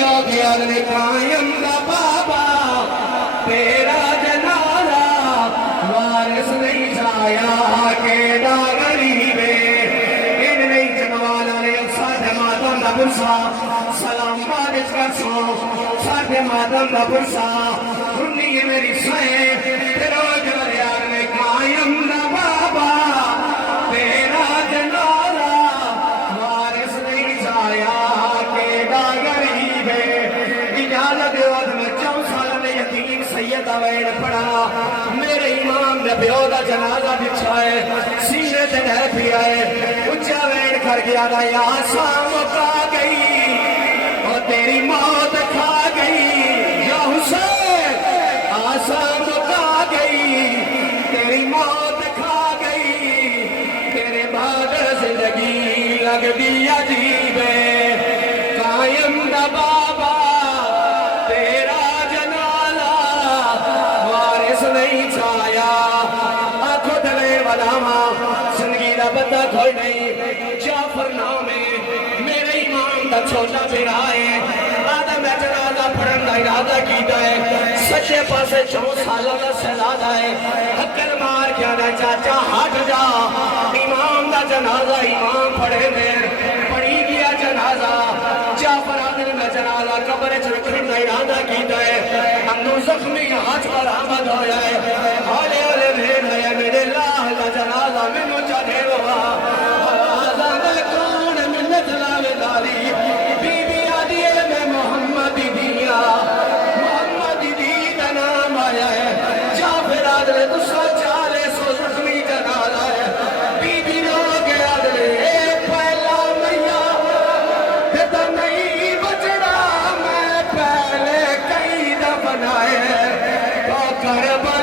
رو کے اگلے قائم دا بابا تیرا جنازہ وارث نہیں جایا کیڑا غریبے ان نہیں جنوانا نے ساڑھے ماتم دا برسا سلام بادش کر سو ساڑھے ماتم دا برسا انہی ہے میری سائیں تیرو جلے اگلے قائم دا بابا تیرا جنازہ وارث نہیں جایا کیڑا غریبے اجازت دیواد میں 4 سال میں یتیم سید آوین پڑھا میرے امام نے بیو دا جنازہ بچھائے سینے تے نہ پیائے اچھا وین کر گیا دا یا آسام کا گئی اور تیری موت کھا گئی یا حسین آسام کا گئی تیری موت کھا گئی تیرے بعد زندگی لگ دی عجیب قائم دا بابا تیرا جنازہ وارث نہیں چھایا آنکھوں دلے وداما زندگی دا پتہ کوئی نہیں جعفر نامے میرے امام دا چھوٹا پھر آئے آدم جنازہ پڑھن دا ارادہ کیتا ہے سچے پاسے 4 سالوں دا سلاد آئے حکر مار کیا نا چاچا ہٹ جا امام دا جنازہ امام پڑھے دیر پڑھی گیا جنازہ جعفر آدم میں جنازہ قبر چرکھن دا ارادہ کیتا ہے اندو زخمی ہاتھ پر آمد ہویا ہے ہولے ہولے بھیڑ ہے میرے اللہ دا جنازہ میں مجھا دے ہوا آزاد کون ملت لاوے داری بی بی آدھی ہے میں محمد دیا محمد دی دا نام آیا ہے جعفر آدھلے تو 140 زخمی جنازہ ہے بی بی لوگ آدھلے ایک پہلا میاں دیتا نہیں بچڑا میں پہلے کئی دفن آئے تو کربلا